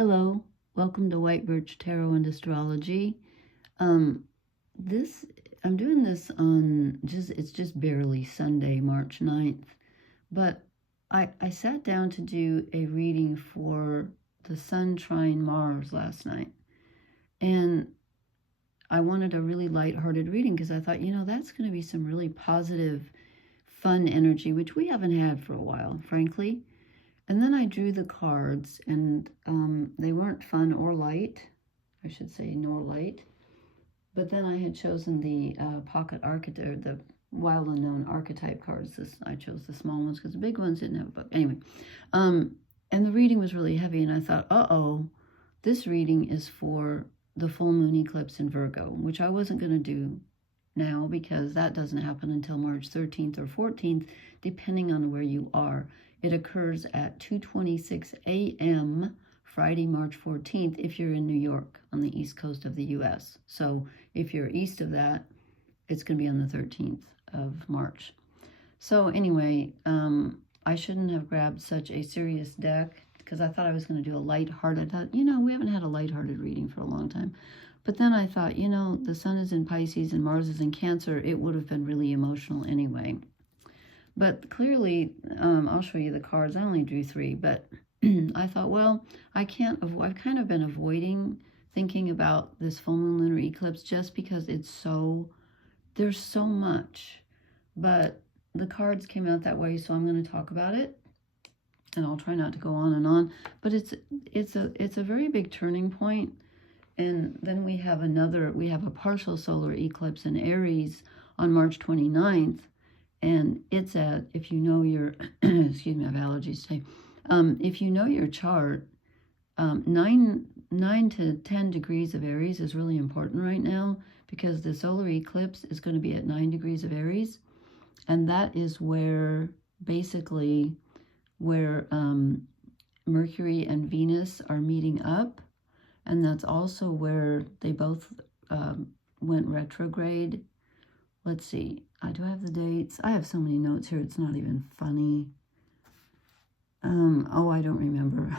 Hello, welcome to White Birch Tarot and Astrology. This I'm doing this on it's just barely Sunday, March 9th, but I sat down to do a reading for the Sun trine Mars last night, and I wanted a really lighthearted reading because I thought, that's going to be some really positive, fun energy, which we haven't had for a while, frankly. And then I drew the cards, and they weren't fun or light, I should say, nor light. But then I had chosen the pocket archetype, the wild unknown archetype cards. I chose the small ones because the big ones didn't have a book. Anyway, and the reading was really heavy, and I thought, uh-oh, this reading is for the full moon eclipse in Virgo, which I wasn't going to do now because that doesn't happen until March 13th or 14th, depending on where you are. It occurs at 2:26 a.m. Friday, March 14th, if you're in New York on the east coast of the U.S. So if you're east of that, it's going to be on the 13th of March. So anyway, I shouldn't have grabbed such a serious deck because I thought I was going to do a lighthearted. We haven't had a lighthearted reading for a long time. But then I thought, the sun is in Pisces and Mars is in Cancer. It would have been really emotional anyway. But clearly, I'll show you the cards. I only drew 3, but I thought, well, I've kind of been avoiding thinking about this full moon lunar eclipse just because there's so much. But the cards came out that way, so I'm going to talk about it. And I'll try not to go on and on. But it's a very big turning point. And then we have a partial solar eclipse in Aries on March 29th. And it's at, if you know your, excuse me, I have allergies today. If you know your chart, 9 to 10 degrees of Aries is really important right now because the solar eclipse is going to be at 9 degrees of Aries. And that is where, basically, where Mercury and Venus are meeting up. And that's also where they both went retrograde. Let's see. Do I have the dates? I have so many notes here. It's not even funny. I don't remember.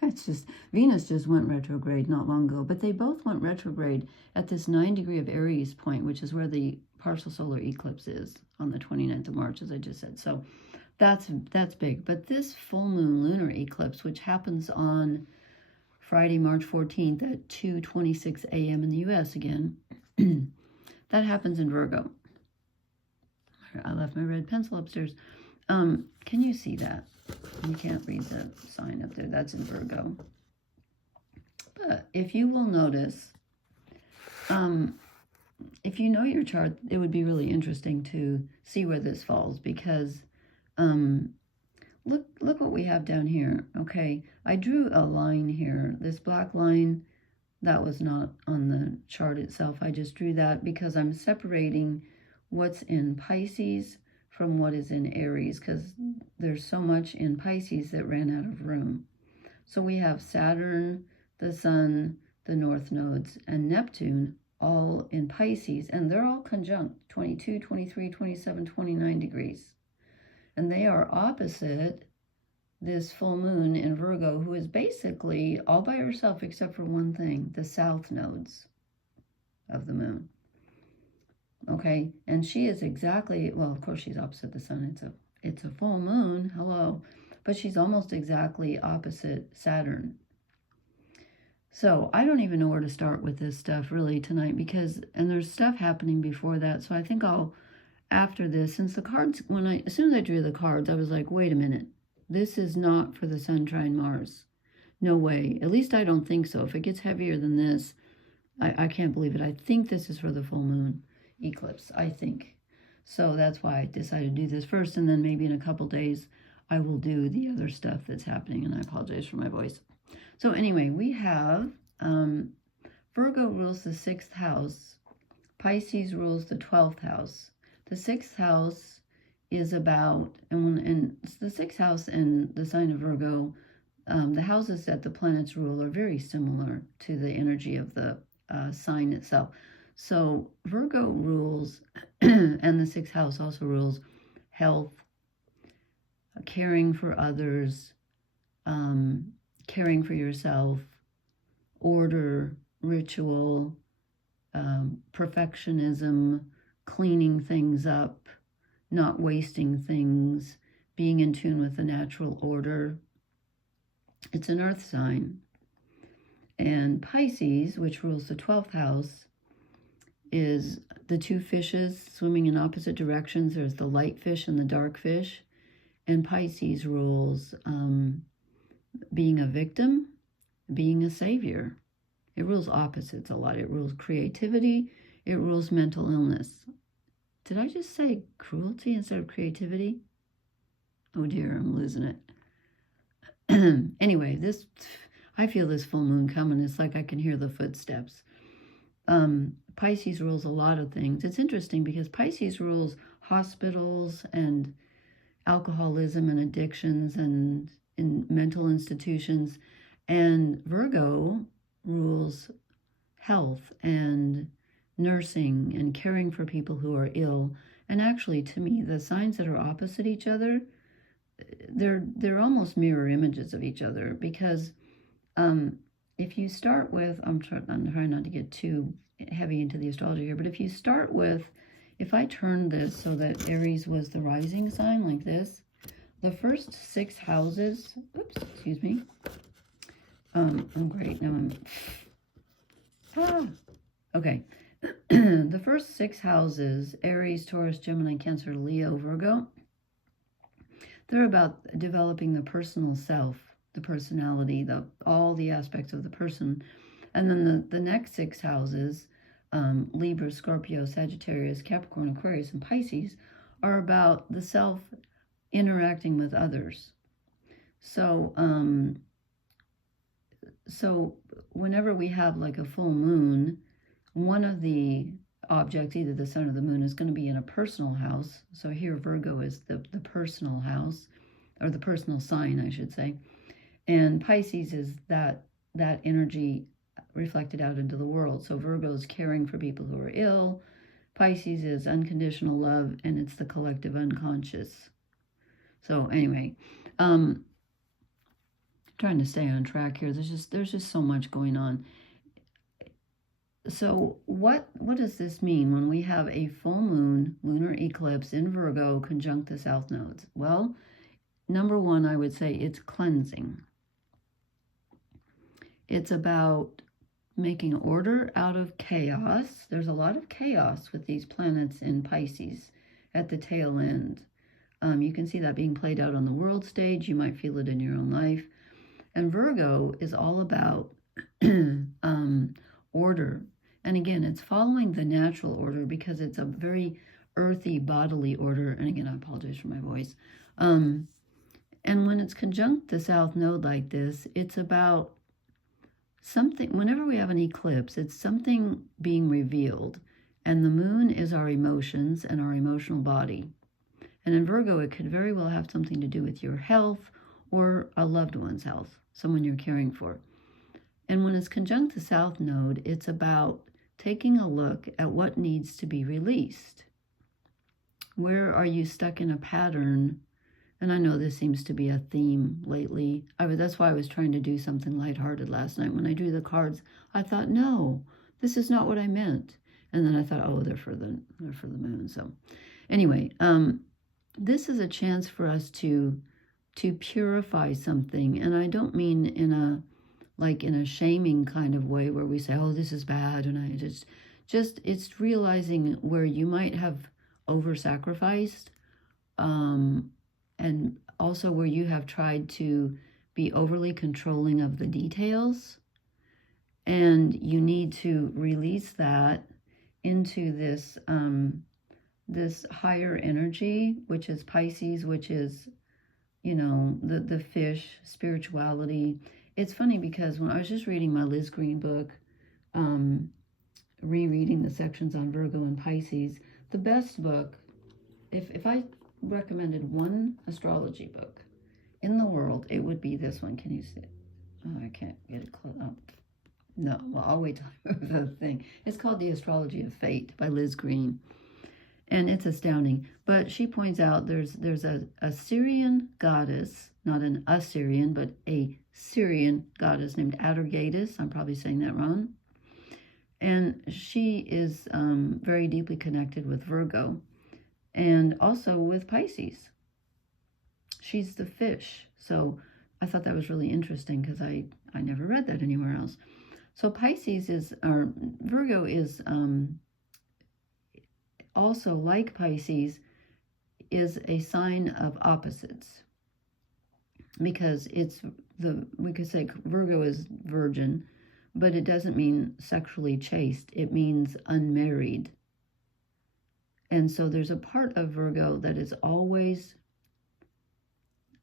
It's just, Venus just went retrograde not long ago. But they both went retrograde at this 9 degree of Aries point, which is where the partial solar eclipse is on the 29th of March, as I just said. So that's big. But this full moon lunar eclipse, which happens on Friday, March 14th at 2:26 a.m. in the U.S. again, that happens in Virgo. I left my red pencil upstairs. Can you see that? You can't read the sign up there. That's in Virgo. But if you will notice, if you know your chart, it would be really interesting to see where this falls because look what we have down here. Okay, I drew a line here. This black line, that was not on the chart itself. I just drew that because I'm separating what's in Pisces from what is in Aries because there's so much in Pisces that ran out of room. So we have Saturn, the Sun, the North nodes, and Neptune all in Pisces, and they're all conjunct 22, 23, 27, 29 degrees. And they are opposite this full moon in Virgo, who is basically all by herself except for one thing, the south nodes of the moon. Okay, and she is exactly, well, of course she's opposite the sun. It's a full moon, hello, but she's almost exactly opposite Saturn. So I don't even know where to start with this stuff really tonight and there's stuff happening before that. So I think after this, since the cards, as soon as I drew the cards, I was like, wait a minute, this is not for the Sun trine Mars. No way. At least I don't think so. If it gets heavier than this, I can't believe it. I think this is for the full moon eclipse, I think. So that's why I decided to do this first, and then maybe in a couple days I will do the other stuff that's happening, and I apologize for my voice. So anyway, we have Virgo rules the 6th house. Pisces rules the 12th house. The 6th house is about, and the 6th house and the sign of Virgo, the houses that the planets rule are very similar to the energy of the sign itself. So Virgo rules, and the 6th house also rules health, caring for others, caring for yourself, order, ritual, perfectionism, cleaning things up, not wasting things, being in tune with the natural order. It's an earth sign. And Pisces, which rules the 12th house, is the two fishes swimming in opposite directions. There's the light fish and the dark fish. And Pisces rules being a victim, being a savior. It rules opposites a lot. It rules creativity. It rules mental illness. Did I just say cruelty instead of creativity? Oh dear, I'm losing it. Anyway, I feel this full moon coming. It's like I can hear the footsteps. Pisces rules a lot of things. It's interesting because Pisces rules hospitals and alcoholism and addictions and in mental institutions. And Virgo rules health and nursing and caring for people who are ill. And actually, to me, the signs that are opposite each other, they're almost mirror images of each other, because if you start with, I'm trying not to get too heavy into the astrology here, but if you start with, if I turn this so that Aries was the rising sign like this, the first 6 houses, oops, excuse me. Oh, great, now okay. The first 6 houses, Aries, Taurus, Gemini, Cancer, Leo, Virgo, they're about developing the personal self, the personality, all the aspects of the person. And then the next 6 houses, Libra, Scorpio, Sagittarius, Capricorn, Aquarius, and Pisces, are about the self interacting with others. So, so whenever we have like a full moon, one of the objects, either the sun or the moon, is going to be in a personal house. So here Virgo is the personal house, or the personal sign, I should say. And Pisces is that energy reflected out into the world. So Virgo is caring for people who are ill. Pisces is unconditional love, and it's the collective unconscious. So anyway, trying to stay on track here. There's just so much going on. So what does this mean when we have a full moon lunar eclipse in Virgo conjunct the south nodes? Well, number one, I would say it's cleansing. It's about making order out of chaos. There's a lot of chaos with these planets in Pisces at the tail end. You can see that being played out on the world stage. You might feel it in your own life. And Virgo is all about order. And again, it's following the natural order because it's a very earthy bodily order. And again, I apologize for my voice. And when it's conjunct the south node like this, it's about something. Whenever we have an eclipse, it's something being revealed. And the moon is our emotions and our emotional body. And in Virgo, it could very well have something to do with your health or a loved one's health, someone you're caring for. And when it's conjunct the south node, it's about taking a look at what needs to be released. Where are you stuck in a pattern? And I know this seems to be a theme lately. That's why I was trying to do something lighthearted last night. When I drew the cards, I thought, no, this is not what I meant. And then I thought, oh, they're for the moon. So anyway, this is a chance for us to purify something. And I don't mean in a shaming kind of way where we say, oh, this is bad. And I just it's realizing where you might have over-sacrificed, and also where you have tried to be overly controlling of the details. And you need to release that into this, this higher energy, which is Pisces, which is, you know, the fish, spirituality. It's funny because when I was just reading my Liz Green book, rereading the sections on Virgo and Pisces, the best book, if I recommended one astrology book in the world, it would be this one. Can you see it? Oh, I can't get it close up. No, well, I'll wait till I move the thing. It's called The Astrology of Fate by Liz Green. And it's astounding. But she points out there's a Syrian goddess, not an Assyrian, but a Syrian goddess named Atargatis. I'm probably saying that wrong. And she is very deeply connected with Virgo and also with Pisces. She's the fish. So I thought that was really interesting because I never read that anywhere else. So Pisces is, or Virgo is also, like Pisces, is a sign of opposites. Because we could say Virgo is virgin, but it doesn't mean sexually chaste. It means unmarried. And so there's a part of Virgo that is always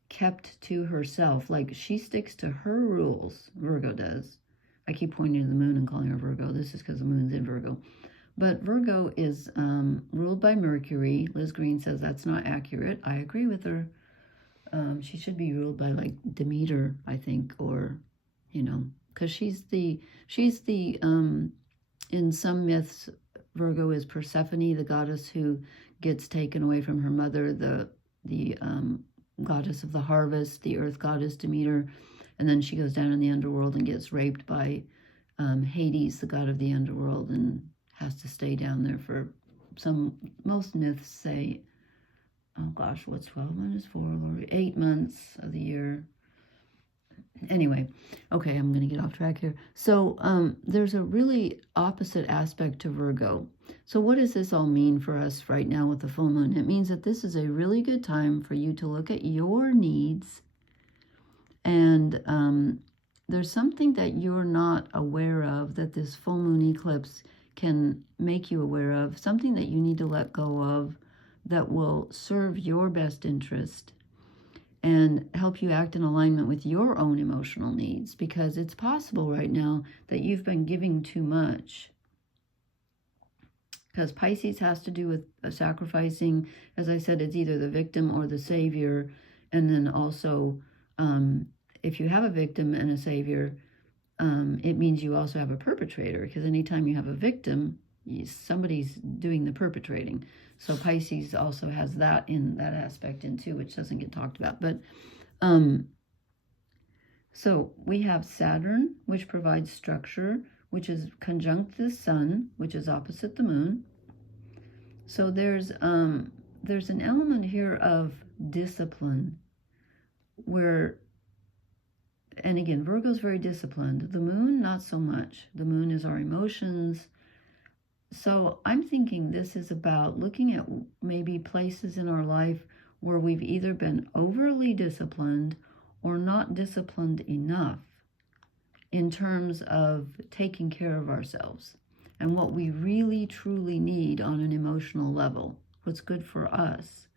kept to herself. Like she sticks to her rules, Virgo does. I keep pointing to the moon and calling her Virgo. This is because the moon's in Virgo. But Virgo is ruled by Mercury. Liz Green says that's not accurate. I agree with her. She should be ruled by like Demeter, I think, or, you know, because she's the in some myths, Virgo is Persephone, the goddess who gets taken away from her mother, the goddess of the harvest, the earth goddess Demeter, and then she goes down in the underworld and gets raped by Hades, the god of the underworld, and has to stay down there for most myths say, oh gosh, what's 12 minus 4, or 8 months of the year. Anyway, okay, I'm going to get off track here. So there's a really opposite aspect to Virgo. So what does this all mean for us right now with the full moon? It means that this is a really good time for you to look at your needs, and there's something that you're not aware of that this full moon eclipse can make you aware of, something that you need to let go of that will serve your best interest and help you act in alignment with your own emotional needs, because it's possible right now that you've been giving too much. Because Pisces has to do with sacrificing. As I said, it's either the victim or the savior. And then also, if you have a victim and a savior, it means you also have a perpetrator, because anytime you have a victim, somebody's doing the perpetrating. So Pisces also has that in that aspect in too, which doesn't get talked about. But so we have Saturn, which provides structure, which is conjunct the sun, which is opposite the moon. So there's an element here of discipline, where, and again, Virgo's very disciplined. The moon, not so much. The moon is our emotions. So I'm thinking this is about looking at maybe places in our life where we've either been overly disciplined or not disciplined enough in terms of taking care of ourselves and what we really truly need on an emotional level, what's good for us.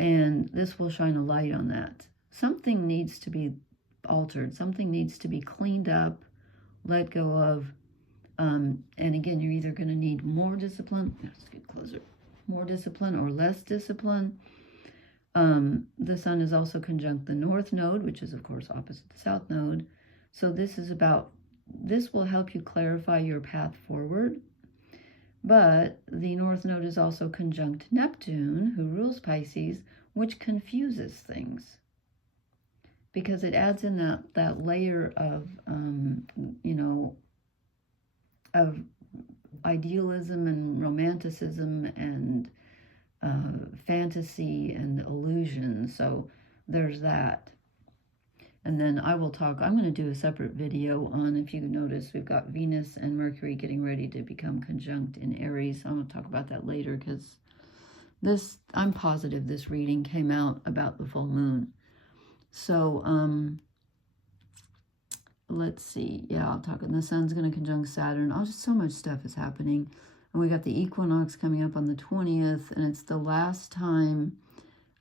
And this will shine a light on that. Something needs to be altered. Something needs to be cleaned up, let go of. And again, you're either going to need more discipline, let's get closer, more discipline or less discipline. The sun is also conjunct the north node, which is of course opposite the south node. So this will help you clarify your path forward. But the north node is also conjunct Neptune, who rules Pisces, which confuses things, because it adds in that layer of, of idealism and romanticism and fantasy and illusion. So there's that. And then I'm going to do a separate video on, if you notice, we've got Venus and Mercury getting ready to become conjunct in Aries. I'm going to talk about that later, because I'm positive this reading came out about the full moon. So, let's see. Yeah, I'll talk. And the sun's going to conjunct Saturn. Just so much stuff is happening. And we got the equinox coming up on the 20th. And it's the last time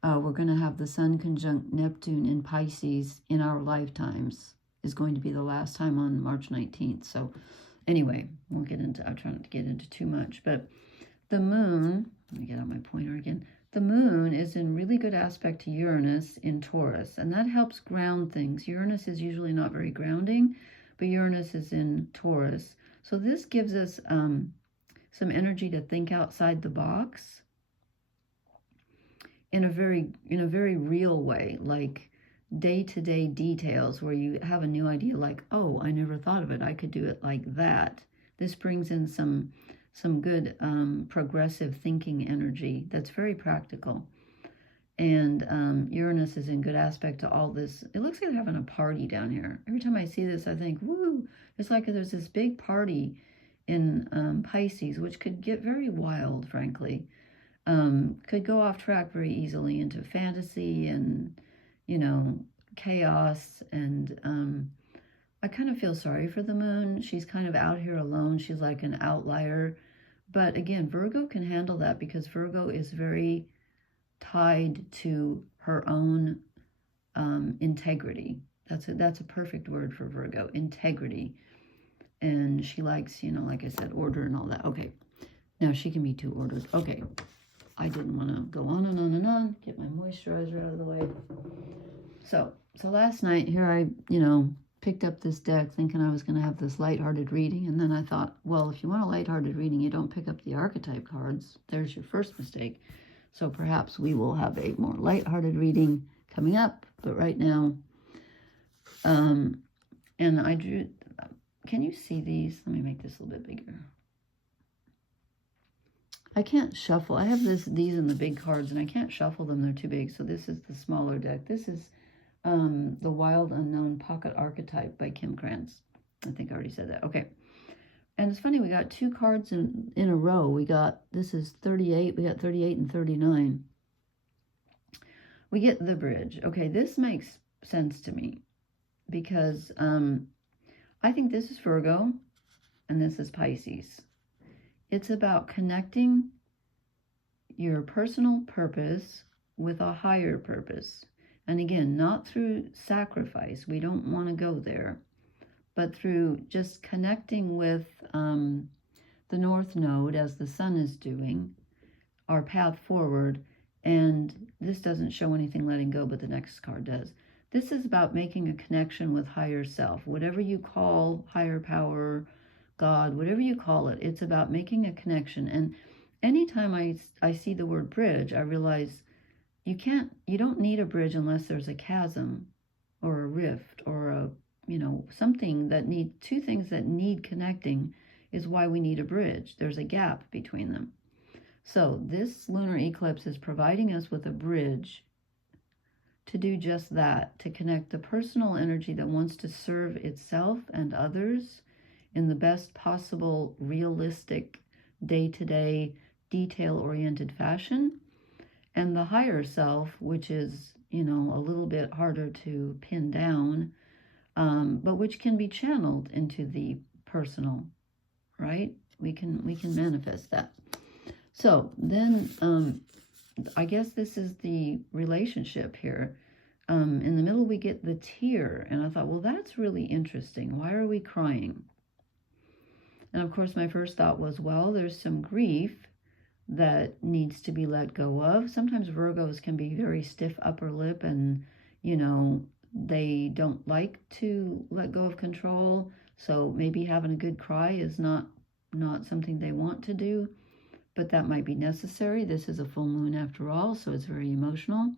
we're going to have the sun conjunct Neptune in Pisces in our lifetimes. Is going to be the last time on March 19th. So anyway, I'll try not to get into too much. But the moon, let me get out my pointer again. The moon is in really good aspect to Uranus in Taurus, and that helps ground things. Uranus is usually not very grounding, but Uranus is in Taurus. So this gives us some energy to think outside the box in a very real way, like day-to-day details where you have a new idea, like, oh, I never thought of it. I could do it like that. This brings in some good progressive thinking energy that's very practical. And Uranus is in good aspect to all this. It looks like they're having a party down here. Every time I see this, I think, woo, it's like there's this big party in Pisces, which could get very wild, frankly. Could go off track very easily into fantasy and, chaos. And I kind of feel sorry for the moon. She's kind of out here alone. She's like an outlier. But again, Virgo can handle that because Virgo is very tied to her own integrity. That's a perfect word for Virgo, integrity. And she likes, like I said, order and all that. Okay, now she can be too ordered. Okay, I didn't want to go on and on and on. Get my moisturizer out of the way. So last night here I, picked up this deck thinking I was going to have this lighthearted reading, and then I thought, well, if you want a lighthearted reading, you don't pick up the archetype cards. There's your first mistake. So perhaps we will have a more lighthearted reading coming up, but right now, and I drew, can you see these? Let me make this a little bit bigger. I can't shuffle. I have these in the big cards, and I can't shuffle them. They're too big. So this is the smaller deck. This is The Wild Unknown Pocket Archetype by Kim Krantz. I think I already said that. Okay. And it's funny, we got two cards in a row. This is 38. We got 38 and 39. We get the bridge. Okay, this makes sense to me because I think this is Virgo and this is Pisces. It's about connecting your personal purpose with a higher purpose. And again, not through sacrifice. We don't want to go there. But through just connecting with the North Node, as the Sun is doing, our path forward. And this doesn't show anything letting go, but the next card does. This is about making a connection with higher self. Whatever you call higher power, God, whatever you call it, it's about making a connection. And anytime I see the word bridge, I realize you don't need a bridge unless there's a chasm or a rift or a something that two things that need connecting is why we need a bridge. There's a gap between them. So this lunar eclipse is providing us with a bridge to do just that, to connect the personal energy that wants to serve itself and others in the best possible, realistic, day-to-day, detail-oriented fashion, and the higher self, which is, a little bit harder to pin down, but which can be channeled into the personal, right? We can manifest that. So then, I guess this is the relationship here. In the middle, we get the tear, and I thought, well, that's really interesting. Why are we crying? And of course, my first thought was, well, there's some grief that needs to be let go of. Sometimes Virgos can be very stiff upper lip, and they don't like to let go of control. So maybe having a good cry is not something they want to do, but that might be necessary. This is a full moon after all, so it's very emotional.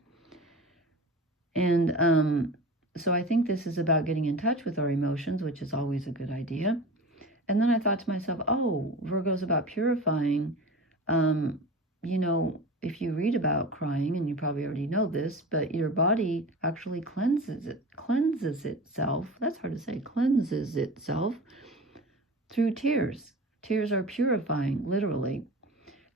And so I think this is about getting in touch with our emotions, which is always a good idea. And then I thought to myself, oh, Virgo's about purifying. If you read about crying, and you probably already know this, but your body actually cleanses itself. That's hard to say. Cleanses itself through tears. Tears are purifying, literally.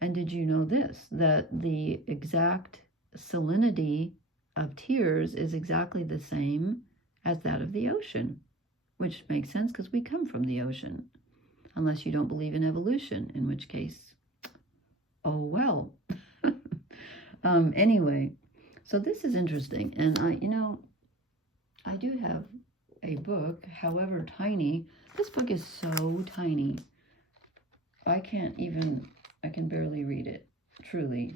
And did you know this? That the exact salinity of tears is exactly the same as that of the ocean, which makes sense because we come from the ocean, unless you don't believe in evolution, in which case, oh well. Anyway, so this is interesting, and I do have a book, however tiny. This book is so tiny. I can barely read it, truly.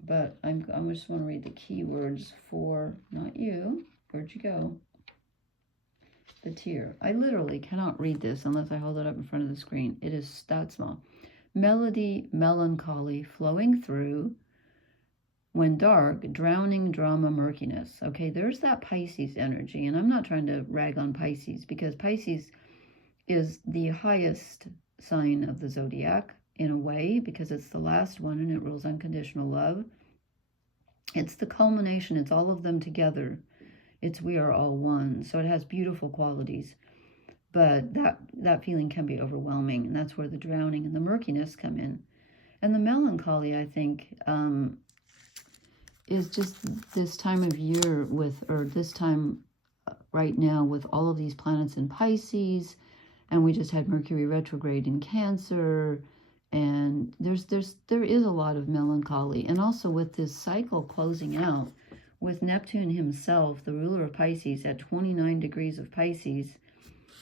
But I just want to read the keywords for, not you, where'd you go? The tear. I literally cannot read this unless I hold it up in front of the screen. It is that small. melody, melancholy flowing through. When dark, drowning drama, murkiness. Okay, there's that Pisces energy. And I'm not trying to rag on Pisces, because Pisces is the highest sign of the zodiac in a way, because it's the last one and it rules unconditional love. It's the culmination. It's all of them together. It's we are all one. So it has beautiful qualities. But that feeling can be overwhelming. And that's where the drowning and the murkiness come in. And the melancholy, I think, is just this time of year or this time right now with all of these planets in Pisces, and we just had Mercury retrograde in Cancer, and there is a lot of melancholy. And also with this cycle closing out, with Neptune himself, the ruler of Pisces, at 29 degrees of Pisces,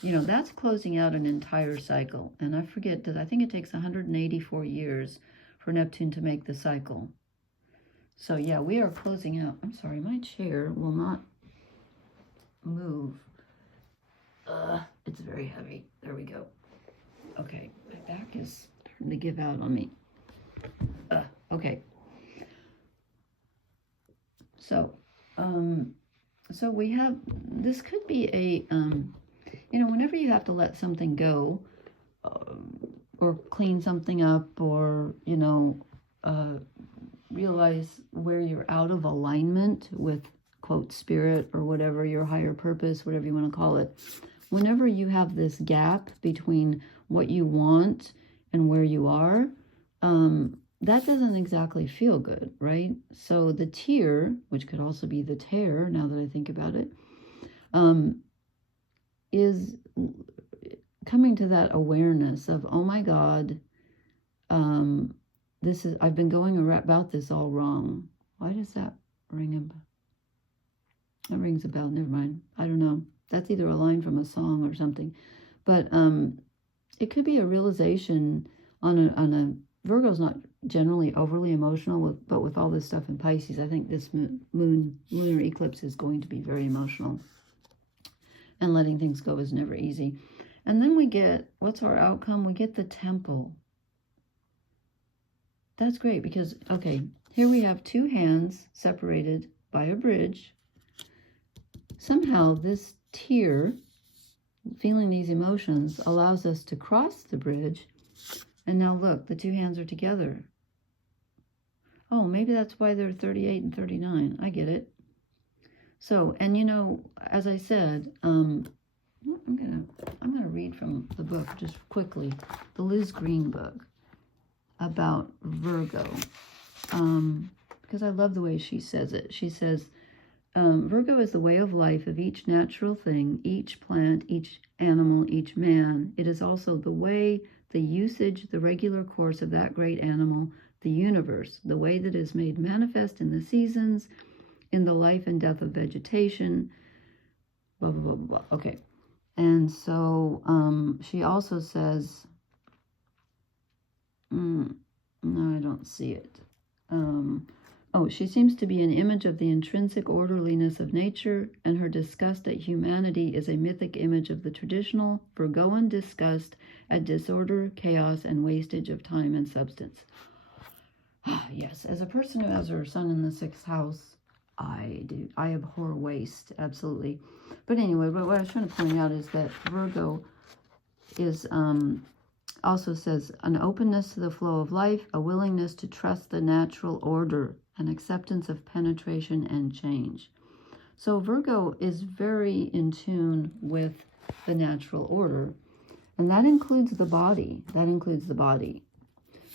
you know, that's closing out an entire cycle. And I forget that I think it takes 184 years for Neptune to make the cycle. So yeah, we are closing out. I'm sorry, my chair will not move. It's very heavy. There we go. Okay, my back is starting to give out on me. Okay. So we have, this could be a, you know, whenever you have to let something go, or clean something up, or, you know, realize where you're out of alignment with, quote, spirit, or whatever, your higher purpose, whatever you want to call it. Whenever you have this gap between what you want and where you are, that doesn't exactly feel good, right? So the tear, which could also be the tear, now that I think about it, is coming to that awareness of, oh my God, I've been going about this all wrong. Why does that ring a bell? That rings a bell. Never mind. I don't know. That's either a line from a song or something. But it could be a realization on a Virgo's not generally overly emotional, but with all this stuff in Pisces, I think this lunar eclipse is going to be very emotional. And letting things go is never easy. And then we get, what's our outcome? We get the Temple. That's great because, okay, here we have two hands separated by a bridge. Somehow this tear, feeling these emotions, allows us to cross the bridge. And now look, the two hands are together. Oh, maybe that's why they're 38 and 39. I get it. So, and you know, as I said, I'm gonna read from the book just quickly, the Liz Green book about Virgo, because I love the way she says it. She says, Virgo is the way of life of each natural thing, each plant, each animal, each man. It is also the way, the usage, the regular course of that great animal, the universe, the way that is made manifest in the seasons, in the life and death of vegetation, blah, blah, blah, blah, blah. Okay. And so she also says, no, I don't see it. She seems to be an image of the intrinsic orderliness of nature, and her disgust at humanity is a mythic image of the traditional Virgoan disgust at disorder, chaos, and wastage of time and substance. Yes, as a person who has her sun in the 6th house, I abhor waste, absolutely. But anyway, what I was trying to point out is that Virgo is also says an openness to the flow of life, a willingness to trust the natural order, an acceptance of penetration and change. So Virgo is very in tune with the natural order, and that includes the body. That includes the body.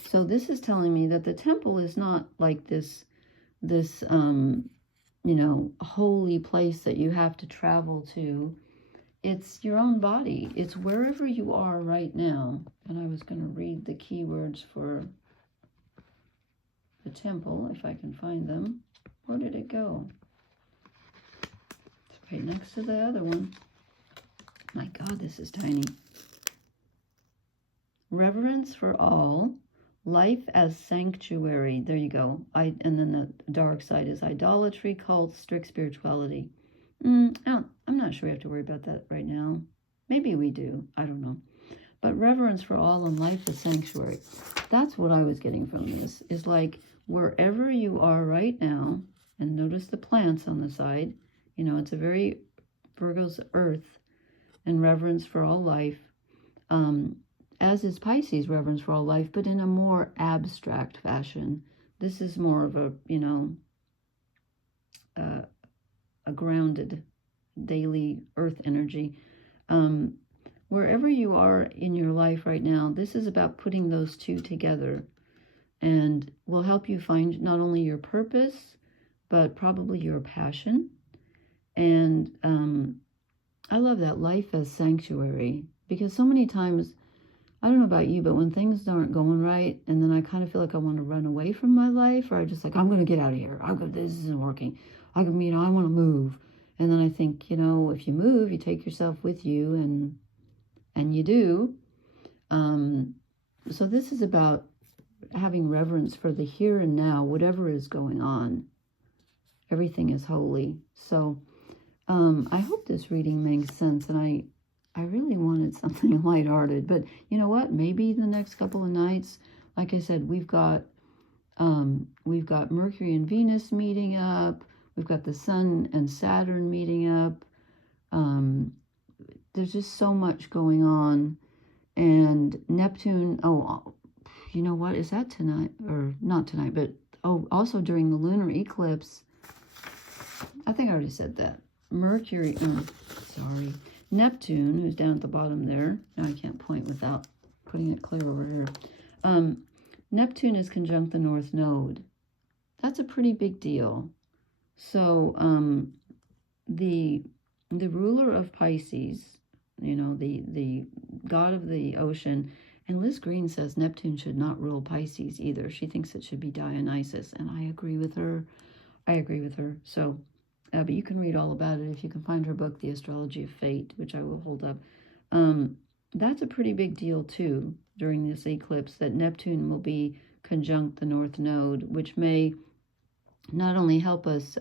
So this is telling me that the temple is not like this holy place that you have to travel to. It's your own body. It's wherever you are right now. And I was going to read the keywords for the temple, if I can find them. Where did it go? It's right next to the other one. My God, this is tiny. Reverence for all. Life as sanctuary. There you go. And then the dark side is idolatry, cult, strict spirituality. I'm not sure we have to worry about that right now. Maybe we do. I don't know. but reverence for all and life is sanctuary. That's what I was getting from this, is like wherever you are right now, and notice the plants on the side, you know, it's a very Virgo's earth and reverence for all life, as is Pisces, reverence for all life, but in a more abstract fashion. This is more of a, you know, a grounded daily earth energy. Wherever you are in your life right now, this is about putting those two together, and will help you find not only your purpose, but probably your passion. And I love that, life as sanctuary, because so many times, I don't know about you, but when things aren't going right, and then I kind of feel like I want to run away from my life, or I just like, I'm going to get out of here. This isn't working. I want to move. And then I think, you know, if you move, you take yourself with you, and you do. So this is about having reverence for the here and now, whatever is going on. Everything is holy. So I hope this reading makes sense, and I really wanted something lighthearted, but you know what? Maybe the next couple of nights, like I said, we've got Mercury and Venus meeting up. We've got the Sun and Saturn meeting up. There's just so much going on, and Neptune. Oh, you know what? Is that tonight or not tonight? But also during the lunar eclipse. I think I already said that. Mercury. Neptune, who's down at the bottom there. Now I can't point without putting it clear over here. Neptune is conjunct the North Node. That's a pretty big deal. So the ruler of Pisces, you know, the god of the ocean, and Liz Green says Neptune should not rule Pisces either. She thinks it should be Dionysus, and I agree with her. So but you can read all about it if you can find her book, The Astrology of Fate, which I will hold up. That's a pretty big deal, too, during this eclipse, that Neptune will be conjunct the North Node, which may not only help us,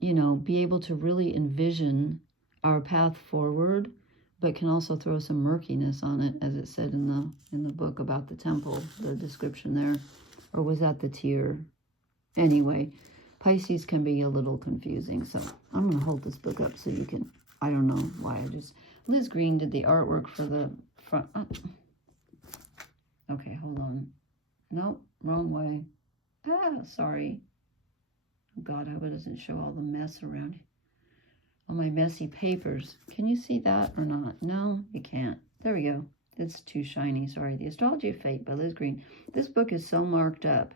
you know, be able to really envision our path forward, but can also throw some murkiness on it, as it said in the book about the temple, the description there. Or was that the tear? Anyway, Pisces can be a little confusing, so I'm going to hold this book up so you can, I don't know why Liz Green did the artwork for the front. Oh. Okay, hold on. Nope, wrong way. Sorry. Oh God, I hope it doesn't show all the mess around here. All my messy papers. Can you see that or not? No, you can't. There we go. It's too shiny, sorry. The Astrology of Fate by Liz Green. This book is so marked up.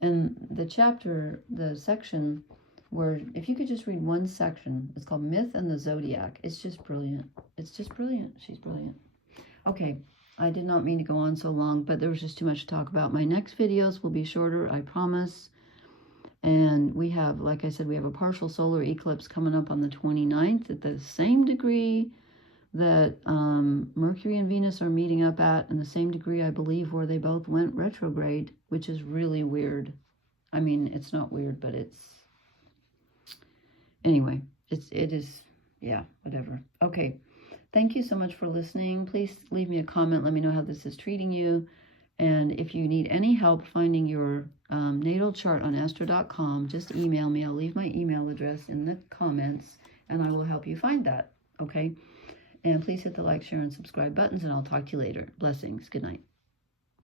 And the chapter, the section where, if you could just read one section, it's called Myth and the Zodiac. It's just brilliant. It's just brilliant. She's brilliant. Okay, I did not mean to go on so long, but there was just too much to talk about. My next videos will be shorter, I promise. And we have, like I said, we have a partial solar eclipse coming up on the 29th at the same degree that Mercury and Venus are meeting up at, and the same degree, I believe, where they both went retrograde, which is really weird. I mean, it's not weird, but it's... Anyway, it is, yeah, whatever. Okay, thank you so much for listening. Please leave me a comment. Let me know how this is treating you. And if you need any help finding your natal chart on astro.com, just email me. I'll leave my email address in the comments, and I will help you find that, okay? And please hit the like, share, and subscribe buttons, and I'll talk to you later. Blessings. Good night.